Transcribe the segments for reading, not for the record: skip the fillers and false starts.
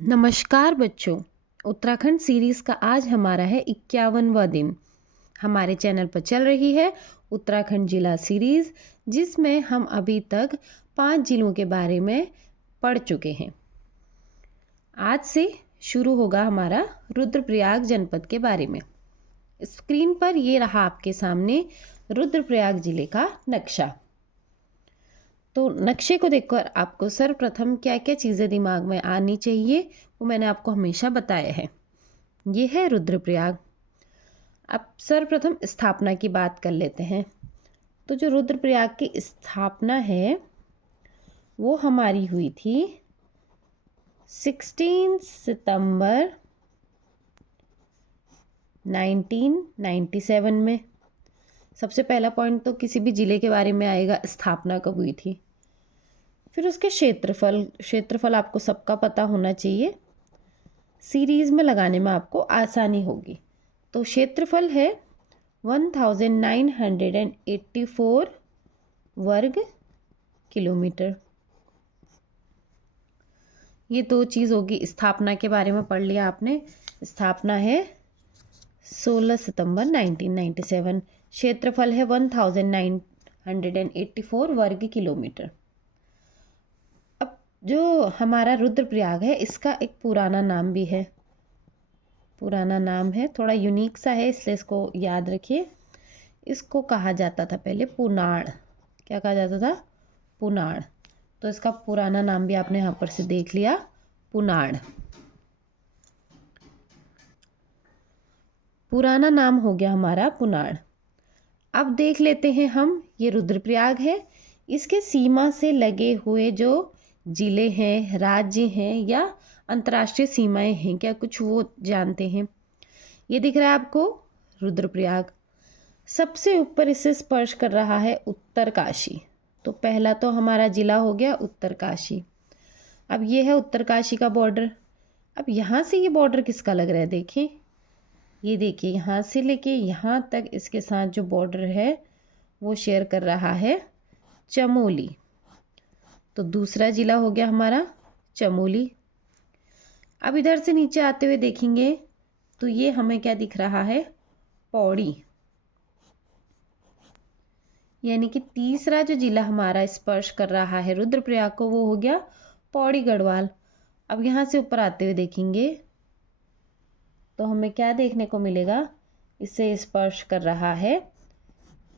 नमस्कार बच्चों। उत्तराखंड सीरीज़ का आज हमारा है 51वां दिन। हमारे चैनल पर चल रही है उत्तराखंड जिला सीरीज़, जिसमें हम अभी तक 5 जिलों के बारे में पढ़ चुके हैं। आज से शुरू होगा हमारा रुद्रप्रयाग जनपद के बारे में। स्क्रीन पर ये रहा आपके सामने रुद्रप्रयाग जिले का नक्शा। तो नक्शे को देखकर आपको सर्वप्रथम क्या क्या चीज़ें दिमाग में आनी चाहिए वो मैंने आपको हमेशा बताया है। ये है रुद्रप्रयाग। अब सर्वप्रथम स्थापना की बात कर लेते हैं। तो जो रुद्रप्रयाग की स्थापना है वो हमारी हुई थी 16 सितंबर 1997 में। सबसे पहला पॉइंट तो किसी भी ज़िले के बारे में आएगा, स्थापना कब हुई थी। फिर उसके क्षेत्रफल आपको सबका पता होना चाहिए, सीरीज़ में लगाने में आपको आसानी होगी। तो क्षेत्रफल है 1984 वर्ग किलोमीटर। ये दो चीज़ होगी। स्थापना के बारे में पढ़ लिया आपने। स्थापना है 16 सितंबर 1997। क्षेत्रफल है 1984 वर्ग किलोमीटर। अब जो हमारा रुद्रप्रयाग है इसका एक पुराना नाम भी है। पुराना नाम है, थोड़ा यूनिक सा है, इसलिए इसको याद रखिए। इसको कहा जाता था पहले पुनाड़। क्या कहा जाता था? पुनाड़। तो इसका पुराना नाम भी आपने यहाँ पर से देख लिया, पुनाड़। पुराना नाम हो गया हमारा पुनाड़। अब देख लेते हैं हम, ये रुद्रप्रयाग है, इसके सीमा से लगे हुए जो जिले हैं, राज्य हैं या अंतर्राष्ट्रीय सीमाएं हैं, क्या कुछ वो जानते हैं? ये दिख रहा है आपको रुद्रप्रयाग। सबसे ऊपर इसे स्पर्श कर रहा है उत्तरकाशी। तो पहला तो हमारा जिला हो गया उत्तरकाशी। अब ये है उत्तरकाशी का बॉर्डर। अब यहाँ से ये बॉर्डर किसका लग रहा है? देखिए, ये देखिए, यहाँ से लेके यहाँ तक इसके साथ जो बॉर्डर है वो शेयर कर रहा है चमोली। तो दूसरा जिला हो गया हमारा चमोली। अब इधर से नीचे आते हुए देखेंगे तो ये हमें क्या दिख रहा है? पौड़ी। यानी कि तीसरा जो जिला हमारा स्पर्श कर रहा है रुद्रप्रयाग को वो हो गया पौड़ी गढ़वाल। अब यहाँ से ऊपर आते हुए देखेंगे तो हमें क्या देखने को मिलेगा? इसे स्पर्श कर रहा है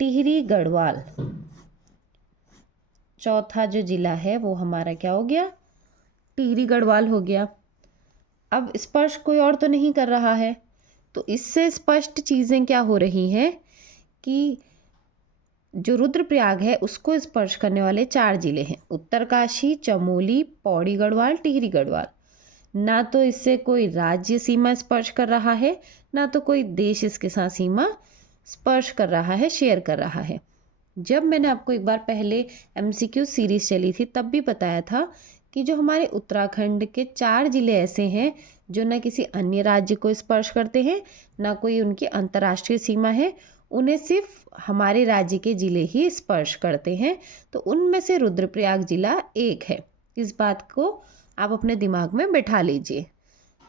टिहरी गढ़वाल। चौथा जो जिला है वो हमारा क्या हो गया? टिहरी गढ़वाल हो गया। अब स्पर्श कोई और तो नहीं कर रहा है, तो इससे स्पष्ट चीज़ें क्या हो रही हैं कि जो रुद्रप्रयाग है उसको स्पर्श करने वाले 4 जिले हैं, उत्तरकाशी, चमोली, पौड़ी गढ़वाल, टिहरी गढ़वाल। ना तो इससे कोई राज्य सीमा स्पर्श कर रहा है, ना तो कोई देश इसके साथ सीमा स्पर्श कर रहा है, शेयर कर रहा है। जब मैंने आपको एक बार पहले MCQ सीरीज चली थी तब भी बताया था कि जो हमारे उत्तराखंड के 4 जिले ऐसे हैं जो ना किसी अन्य राज्य को स्पर्श करते हैं, ना कोई उनकी अंतर्राष्ट्रीय सीमा है, उन्हें सिर्फ हमारे राज्य के जिले ही स्पर्श करते हैं। तो उनमें से रुद्रप्रयाग जिला एक है। इस बात को आप अपने दिमाग में बैठा लीजिए।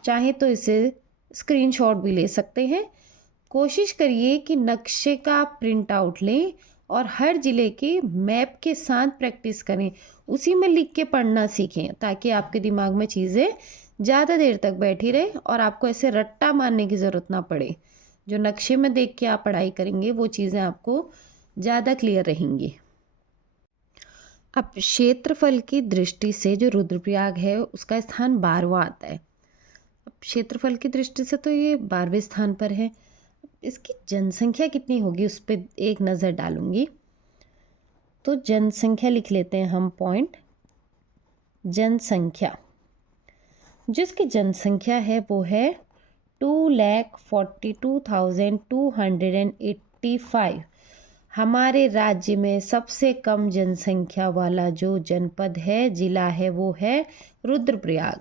चाहे तो इसे स्क्रीनशॉट भी ले सकते हैं। कोशिश करिए कि नक्शे का प्रिंट आउट लें और हर ज़िले के मैप के साथ प्रैक्टिस करें, उसी में लिख के पढ़ना सीखें, ताकि आपके दिमाग में चीज़ें ज़्यादा देर तक बैठी रहे और आपको ऐसे रट्टा मारने की ज़रूरत ना पड़े। जो नक्शे में देख के आप पढ़ाई करेंगे वो चीज़ें आपको ज़्यादा क्लियर रहेंगी। अब क्षेत्रफल की दृष्टि से जो रुद्रप्रयाग है उसका स्थान 12वां आता है। अब क्षेत्रफल की दृष्टि से तो ये 12वें स्थान पर है। इसकी जनसंख्या कितनी होगी उस पर एक नज़र डालूंगी। तो जनसंख्या लिख लेते हैं हम पॉइंट। जनसंख्या, जिसकी जनसंख्या है वो है 2,42,285। हमारे राज्य में सबसे कम जनसंख्या वाला जो जनपद है, जिला है, वो है रुद्रप्रयाग।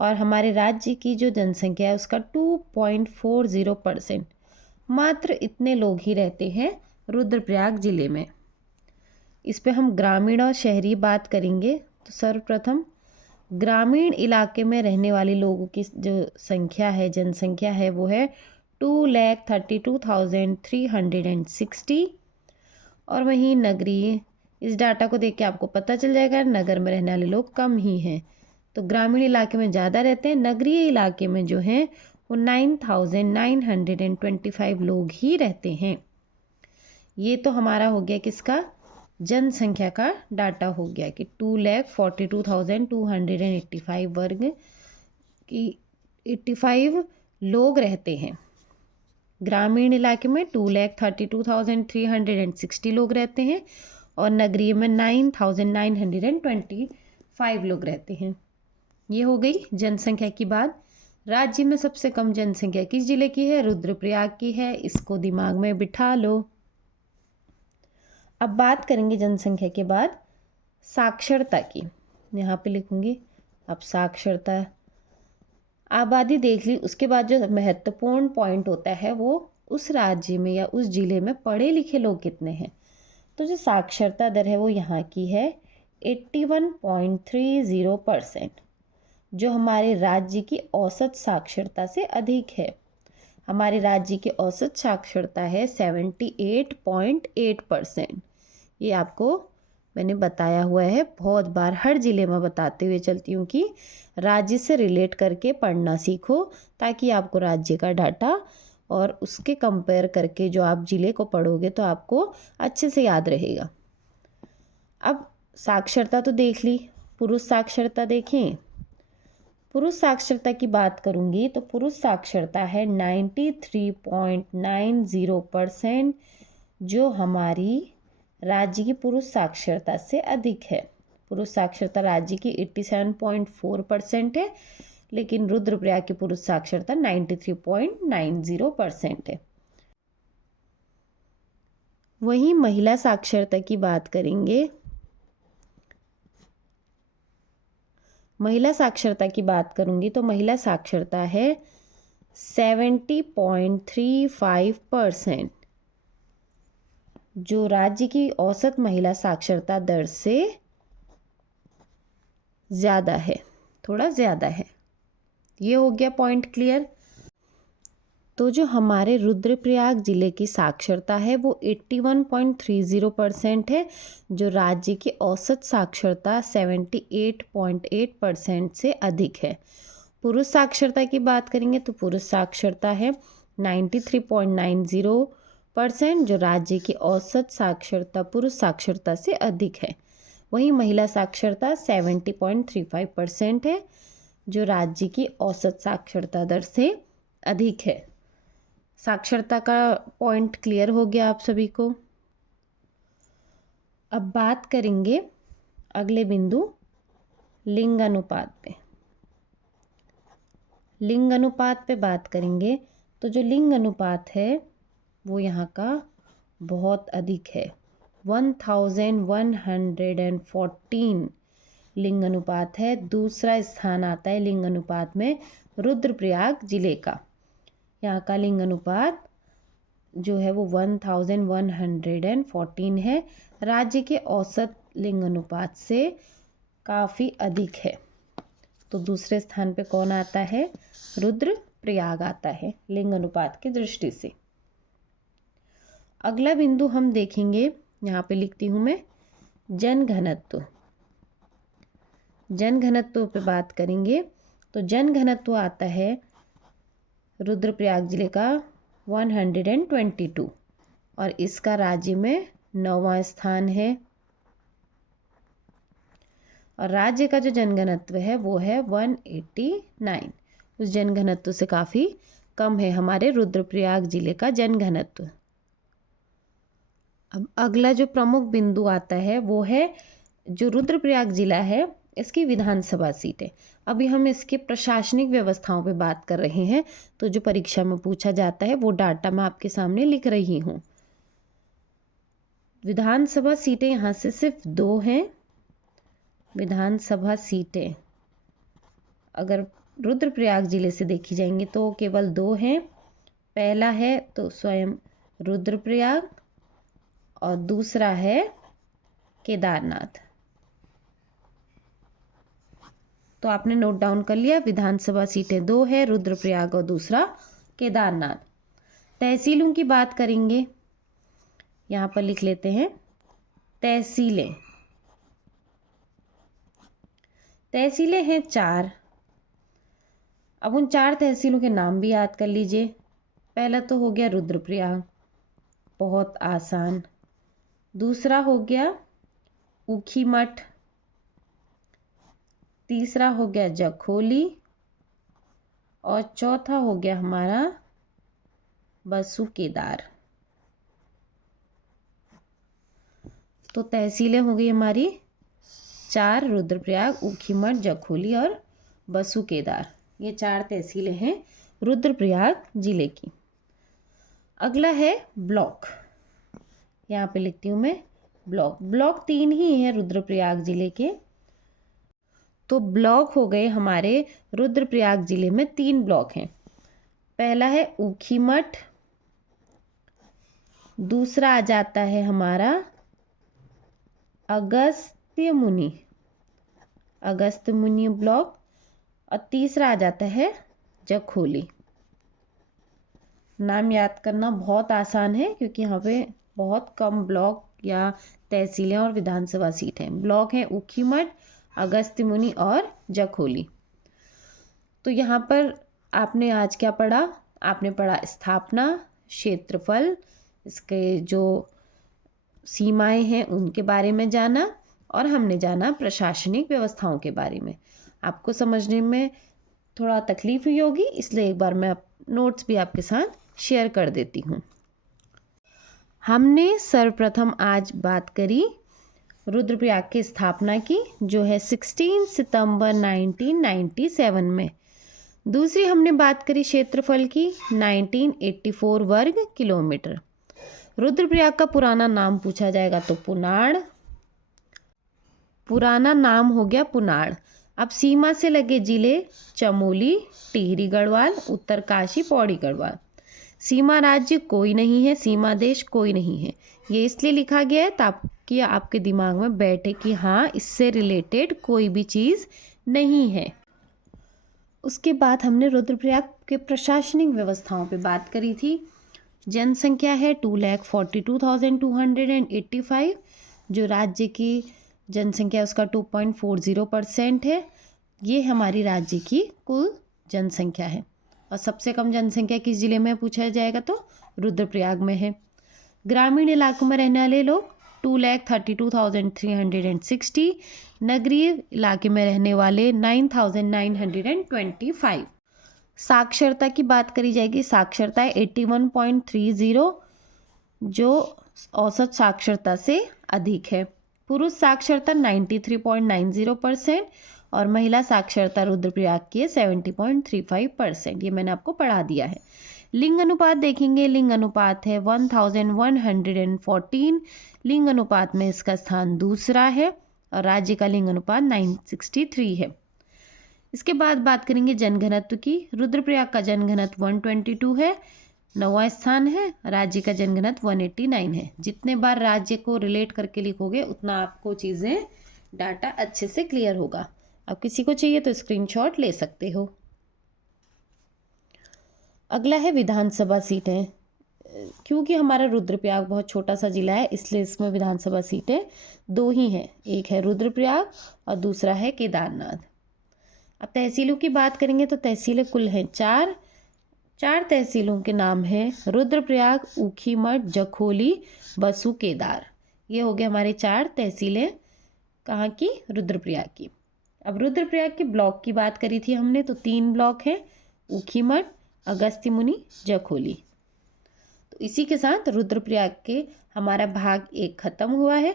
और हमारे राज्य की जो जनसंख्या है उसका 2.40%, मात्र इतने लोग ही रहते हैं रुद्रप्रयाग जिले में। इस पे हम ग्रामीण और शहरी बात करेंगे। तो सर्वप्रथम ग्रामीण इलाके में रहने वाले लोगों की जो संख्या है, जनसंख्या है, वो है 2,32,360। और वहीं नगरीय, इस डाटा को देख के आपको पता चल जाएगा नगर में रहने वाले लोग कम ही हैं। तो ग्रामीण इलाके में ज़्यादा रहते हैं, नगरीय इलाके में जो हैं वो 9,925 लोग ही रहते हैं। ये तो हमारा हो गया किसका, जनसंख्या का डाटा हो गया कि 2,42,285 वर्ग की 85 लोग रहते हैं। ग्रामीण इलाके में 2,32,360 लोग रहते हैं और नगरीय में 9,925 लोग रहते हैं। ये हो गई जनसंख्या की बात। राज्य में सबसे कम जनसंख्या किस जिले की है, रुद्रप्रयाग की है, इसको दिमाग में बिठा लो। अब बात करेंगे जनसंख्या के बाद साक्षरता की। यहाँ पे लिखूंगी अब साक्षरता, आबादी देख ली, उसके बाद जो महत्वपूर्ण पॉइंट होता है वो उस राज्य में या उस जिले में पढ़े लिखे लोग कितने हैं। तो जो साक्षरता दर है वो यहाँ की है 81.30%, जो हमारे राज्य की औसत साक्षरता से अधिक है। हमारे राज्य की औसत साक्षरता है 78.8%। ये आपको मैंने बताया हुआ है बहुत बार, हर ज़िले में बताते हुए चलती हूँ कि राज्य से रिलेट करके पढ़ना सीखो, ताकि आपको राज्य का डाटा और उसके कंपेयर करके जो आप ज़िले को पढ़ोगे तो आपको अच्छे से याद रहेगा। अब साक्षरता तो देख ली, पुरुष साक्षरता देखें। पुरुष साक्षरता की बात करूंगी तो पुरुष साक्षरता है 93.90%, जो हमारी राज्य की पुरुष साक्षरता से अधिक है। पुरुष साक्षरता राज्य की 87.4% है, लेकिन रुद्रप्रयाग की पुरुष साक्षरता 93.90% है। वहीं महिला साक्षरता की बात करेंगे। महिला साक्षरता की बात करूंगी तो महिला साक्षरता है 70.35%, जो राज्य की औसत महिला साक्षरता दर से ज़्यादा है, थोड़ा ज़्यादा है। ये हो गया पॉइंट क्लियर। तो जो हमारे रुद्रप्रयाग जिले की साक्षरता है वो 81.30% है, जो राज्य की औसत साक्षरता 78.8% से अधिक है। पुरुष साक्षरता की बात करेंगे तो पुरुष साक्षरता है 93.90%, जो राज्य की औसत साक्षरता पुरुष साक्षरता से अधिक है। वहीं महिला साक्षरता 70.35% है, जो राज्य की औसत साक्षरता दर से अधिक है। साक्षरता का पॉइंट क्लियर हो गया आप सभी को। अब बात करेंगे अगले बिंदु लिंग अनुपात पे। लिंग अनुपात पे बात करेंगे तो जो लिंग अनुपात है वो यहाँ का बहुत अधिक है, 1114 लिंग अनुपात है। दूसरा स्थान आता है लिंग अनुपात में रुद्रप्रयाग जिले का। यहाँ का लिंग अनुपात जो है वो 1114 है, राज्य के औसत लिंग अनुपात से काफ़ी अधिक है। तो दूसरे स्थान पे कौन आता है, रुद्रप्रयाग आता है लिंग अनुपात की दृष्टि से। अगला बिंदु हम देखेंगे, यहाँ पे लिखती हूँ मैं, जनघनत्व। जनघनत्व पे बात करेंगे तो जनघनत्व आता है रुद्रप्रयाग जिले का 122 और इसका राज्य में 9वां स्थान है। और राज्य का जो जनघनत्व है वो है 189, उस जनघनत्व से काफ़ी कम है हमारे रुद्रप्रयाग जिले का जनघनत्व। अब अगला जो प्रमुख बिंदु आता है वो है जो रुद्रप्रयाग जिला है इसकी विधानसभा सीटें। अभी हम इसके प्रशासनिक व्यवस्थाओं पे बात कर रहे हैं, तो जो परीक्षा में पूछा जाता है वो डाटा मैं आपके सामने लिख रही हूँ। विधानसभा सीटें यहाँ से सिर्फ 2 हैं। विधानसभा सीटें अगर रुद्रप्रयाग जिले से देखी जाएंगी तो केवल 2 हैं। पहला है तो स्वयं रुद्रप्रयाग और दूसरा है केदारनाथ। तो आपने नोट डाउन कर लिया। विधानसभा सीटें 2 है, रुद्रप्रयाग और दूसरा केदारनाथ। तहसीलों की बात करेंगे, यहाँ पर लिख लेते हैं तहसीलें। तहसीलें हैं 4। अब उन 4 तहसीलों के नाम भी याद कर लीजिए। पहला तो हो गया रुद्रप्रयाग, बहुत आसान। दूसरा हो गया ऊखीमठ। तीसरा हो गया जखोली और चौथा हो गया हमारा बसुकेदार। तो तहसीलें हो गई हमारी 4, रुद्रप्रयाग, ऊखीमठ, जखोली और बसुकेदार। ये 4 तहसीलें हैं रुद्रप्रयाग जिले की। अगला है ब्लॉक। यहाँ पे लिखती हूँ मैं ब्लॉक। ब्लॉक 3 ही है रुद्रप्रयाग जिले के। तो ब्लॉक हो गए हमारे रुद्रप्रयाग जिले में 3 ब्लॉक हैं। पहला है ऊखीमठ, दूसरा आ जाता है हमारा अगस्त्य मुनि ब्लॉक और तीसरा आ जाता है जखोली। नाम याद करना बहुत आसान है क्योंकि यहाँ पे बहुत कम ब्लॉक या तहसीलें और विधानसभा सीट हैं। ब्लॉक हैं ऊखीमठ, अगस्त्य मुनि और जखोली। तो यहाँ पर आपने आज क्या पढ़ा? आपने पढ़ा स्थापना, क्षेत्रफल, इसके जो सीमाएं हैं उनके बारे में जाना, और हमने जाना प्रशासनिक व्यवस्थाओं के बारे में। आपको समझने में थोड़ा तकलीफ हुई होगी, इसलिए एक बार मैं नोट्स भी आपके साथ शेयर कर देती हूँ। हमने सर्वप्रथम आज बात करी रुद्रप्रयाग की स्थापना की, जो है 16 सितंबर 1997 में। दूसरी हमने बात करी क्षेत्रफल की, 1984 वर्ग किलोमीटर। रुद्रप्रयाग का पुराना नाम पूछा जाएगा तो पुनाड़, पुराना नाम हो गया पुनाड़। अब सीमा से लगे जिले चमोली, टिहरी गढ़वाल, उत्तरकाशी, पौड़ी गढ़वाल। सीमा राज्य कोई नहीं है, सीमा देश कोई नहीं है। ये इसलिए लिखा गया है ताकि आपके दिमाग में बैठे कि हाँ, इससे रिलेटेड कोई भी चीज़ नहीं है। उसके बाद हमने रुद्रप्रयाग के प्रशासनिक व्यवस्थाओं पे बात करी थी। जनसंख्या है 2,42,285। जो राज्य की जनसंख्या उसका 2.40% है। ये हमारी राज्य की कुल जनसंख्या है। और सबसे कम जनसंख्या किस जिले में पूछा जाएगा तो रुद्रप्रयाग में है। ग्रामीण इलाकों में रहने वाले लोग 2,32,360। नगरीय इलाके में रहने वाले 9,925। साक्षरता की बात करी जाएगी। साक्षरता है 81.30, जो औसत साक्षरता से अधिक है। पुरुष साक्षरता 93.90% और महिला साक्षरता रुद्रप्रयाग की है 70.35%। ये मैंने आपको पढ़ा दिया है। लिंग अनुपात देखेंगे। लिंग अनुपात है 1114। लिंग अनुपात में इसका स्थान दूसरा है और राज्य का लिंग अनुपात 963 है। इसके बाद बात करेंगे जनघनत्व की। रुद्रप्रयाग का जनघनत्व 122 है, 9वां स्थान है। राज्य का जनघनत्व 189 है। जितने बार राज्य को रिलेट करके लिखोगे उतना आपको चीज़ें डाटा अच्छे से क्लियर होगा। अब किसी को चाहिए तो स्क्रीनशॉट ले सकते हो। अगला है विधानसभा सीटें। क्योंकि हमारा रुद्रप्रयाग बहुत छोटा सा जिला है, इसलिए इसमें विधानसभा सीटें 2 ही हैं। एक है रुद्रप्रयाग और दूसरा है केदारनाथ। अब तहसीलों की बात करेंगे तो तहसीलें कुल हैं 4। 4 तहसीलों के नाम हैं रुद्रप्रयाग, ऊखीमठ, जखोली, बसुकेदार। ये हो गए हमारे 4 तहसीलें कहाँ की? रुद्रप्रयाग की। अब रुद्रप्रयाग के ब्लॉक की बात करी थी हमने, तो 3 ब्लॉक हैं, ऊखीमठ, अगस्त्य मुनि, जखोली। तो इसी के साथ रुद्रप्रयाग के हमारा भाग 1 खत्म हुआ है।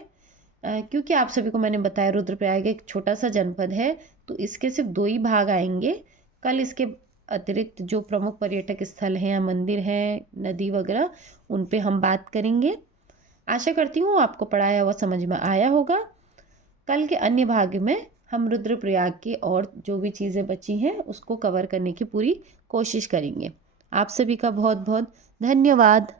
क्योंकि आप सभी को मैंने बताया रुद्रप्रयाग एक छोटा सा जनपद है, तो इसके सिर्फ 2 ही भाग आएंगे। कल इसके अतिरिक्त जो प्रमुख पर्यटक स्थल हैं, मंदिर हैं, नदी वगैरह, उन पे हम बात करेंगे। आशा करती हूँ आपको पढ़ाया हुआ समझ में आया होगा। कल के अन्य भाग में हम रुद्रप्रयाग की और जो भी चीज़ें बची हैं उसको कवर करने की पूरी कोशिश करेंगे। आप सभी का बहुत बहुत धन्यवाद।